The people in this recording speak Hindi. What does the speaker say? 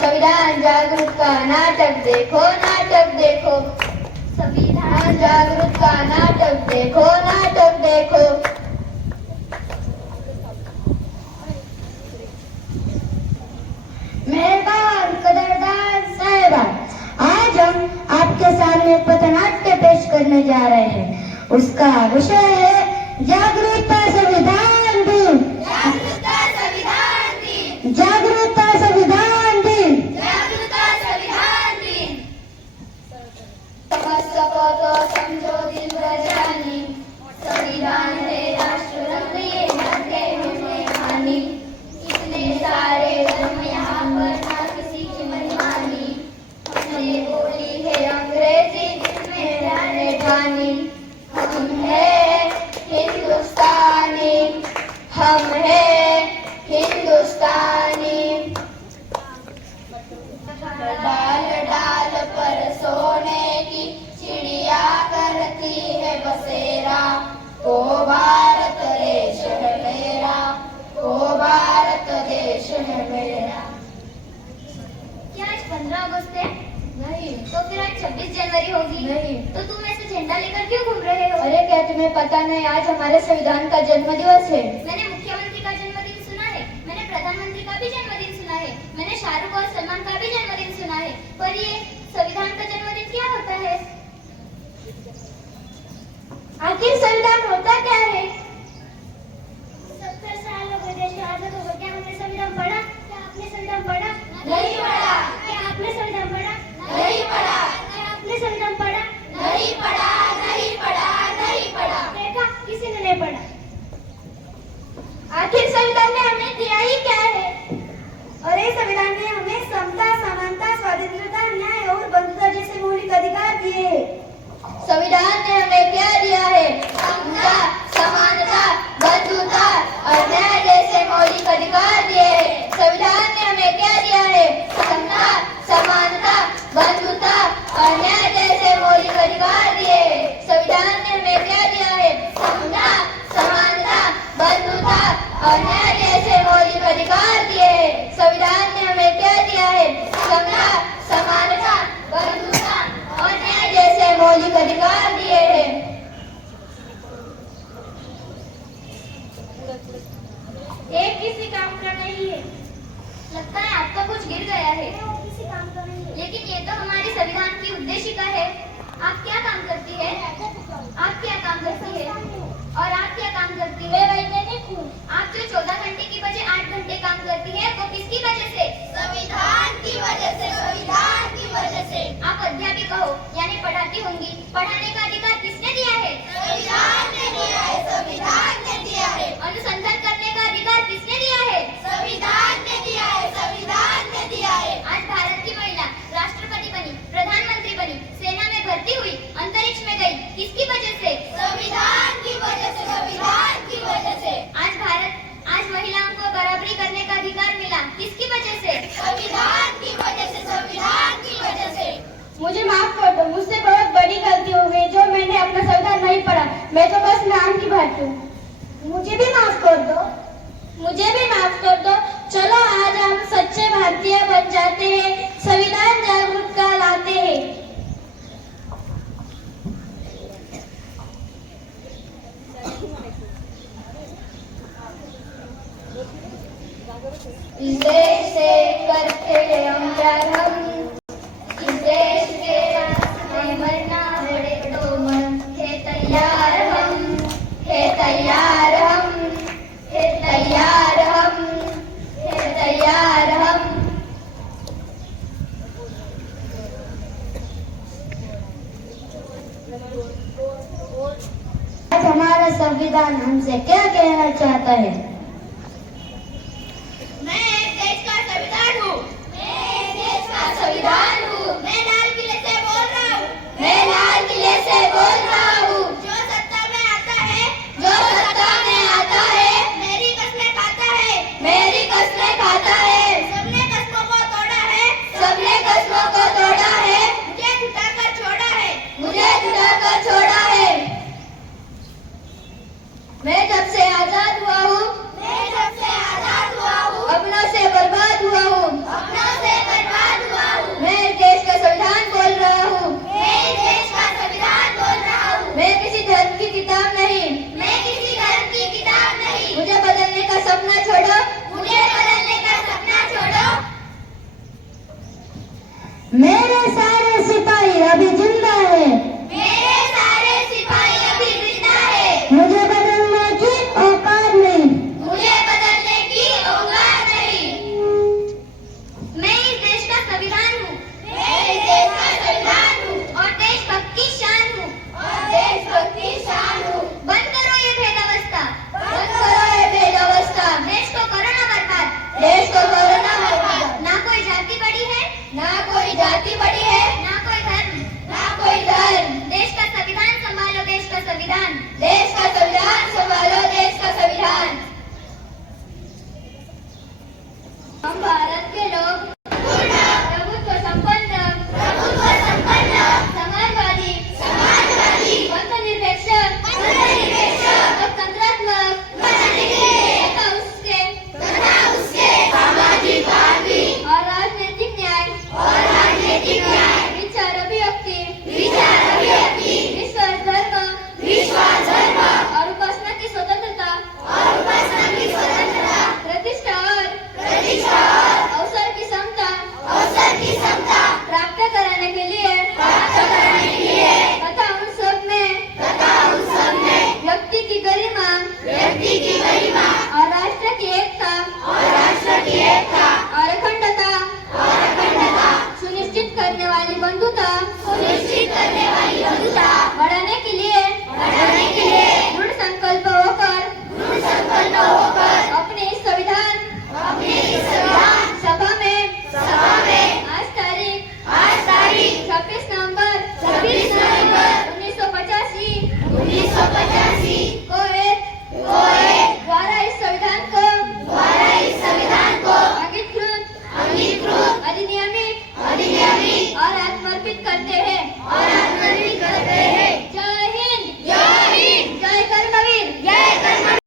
संविधान जागरूक का नाटक देखो, नाटक देखो, संविधान जागरूक का नाटक देखो, नाटक देखो। मेहरबान कदरदान साहिबान, आज हम आपके सामने पथनाट्य पेश करने जा रहे हैं। उसका विषय है जागरूकता संविधान दिन। जागरूकता संविधान दिन। जागरूकता संविधान दिन। जागरूकता संविधान दिन। समझ सको तो समझो दिल बजानी, संविधान है राष्ट्र रंग ये नंगे में कहानी। इतने सारे धर्म यहाँ पर ना किसी की मनमानी, हमने बोली है अंग्रेजी जिसमें रहने ठानी। हम है हिंदुस्तानी, हम है हिंदुस्तानी। डाल डाल पर सोने की चिड़िया करती है बसेरा, ओ भारत देश है मेरा, ओ भारत देश है मेरा। क्या आज 15 अगस्त है? नहीं। तो फिर आज 26 जनवरी होगी? नहीं। तो तुम ऐसे झंडा लेकर क्यों घूम रहे हो? अरे क्या तुम्हें पता नहीं, आज हमारे संविधान का जन्म दिवस है। मैंने मुख्यमंत्री का जन्मदिन सुना है, मैंने प्रधानमंत्री का भी जन्मदिन सुना है, मैंने शाहरुख और सलमान का भी जन्मदिन सुना है, पर ये संविधान का जन्मदिन क्या होता है? आखिर संविधान होता क्या है? 70 साल हो गए देश को आजाद हो गए, क्या हमने संविधान पढ़ा? क्या आपने संविधान पढ़ा? नहीं पढ़ा। क्या आपने संविधान पढ़ा? नहीं पढ़ा। क्या आपने संविधान पढ़ा? नहीं पढ़ा, नहीं पढ़ा, नहीं पढ़ा। देखा, किसी ने नहीं पढ़ा। आखिर संविधान ने हमें दिया ही क्या है? अरे संविधान ने हमें समता, समानता, स्वाधीनता, न्याय और बंधुता जैसे मौलिक अधिकार दिए हैं। संविधान ने हमें क्या दिया है? समता, समानता, बंधुता और न्याय जैसे मौलिक अधिकार दिए हैं। संविधान ने हमें क्या दिया है? समता, समानता, बंधुता और न्याय जैसे मौलिक अधिकार दिए हैं। संविधान ने हमें क्या दिया है? समता, समानता, बंधुता और न्याय जैसे मौलिक अधिकार दिए हैं। संविधान ने हमें क्या दिया है? समता, समानता, बंधुता और न्याय जैसे मौलिक अधिकार दिए हैं। एक किसी काम का नहीं है। लगता है आपका कुछ गिर गया है। किसी काम का नहीं है। लेकिन ये तो हमारे संविधान की उद्देशिका है। आप क्या काम करती है? आप क्या काम करती है? और आप क्या काम करती है? वैज्ञानिक हूँ। आप जो 14 घंटे की बजाय 8 घंटे काम करती है, वो किसकी वजह से? संविधान की वजह से, संविधान की वजह से। आप अध्यापिका हो, यानी पढ़ाती होंगी। पढ़ाने का अधिकार किसने दिया है? संविधान ने दिया है, संविधान ने दिया है। अनुसंधान करने का अधिकार किसने दिया है? संविधान ने दिया है, संविधान ने दिया है। आज भारत की महिला राष्ट्रपति बनी, प्रधानमंत्री बनी, सेना में भर्ती हुई, अंतरिक्ष में गई, किसकी वजह से? संविधान की वजह से, संविधान की वजह से। आज महिलाओं को बराबरी करने का अधिकार मिला, किसकी वजह से? संविधान की वजह से, संविधान की वजह से। मुझे माफ कर दो, मुझसे बहुत बड़ी गलती हो गई जो मैंने अपना संविधान नहीं पढ़ा। मैं तो बस नाम की भारतीय हूँ। मुझे भी माफ कर दो। मुझे भी माफ कर दो। चलो आज हम सच्चे भारतीय बन जाते हैं, संविधान जागरूकता लाते हैं। इस देश से करते हैं हम प्यार, हम इस देश के रास्ते में मरना पड़े तो मन है तैयार हम, है तैयार हम, है तैयार हम, है तैयार हम। आज हमारा संविधान हमसे क्या कहना चाहता है? मैं एक देश का संविधान हूँ। मैं एक देश का संविधान हूँ। मैं लाल किले से बोल रहा हूँ। मैं लाल किले से बोल रहा हूँ। जो सत्ता में आता है, जो सत्ता में आता है, मेरी कस्में खाता है। मेरी कस्में खाता है। सबने कस्मों को तोड़ा है, सबने कस्मों को तोड़ा है, मुझे झुकाकर छोड़ा है। मुझे संविधान देश का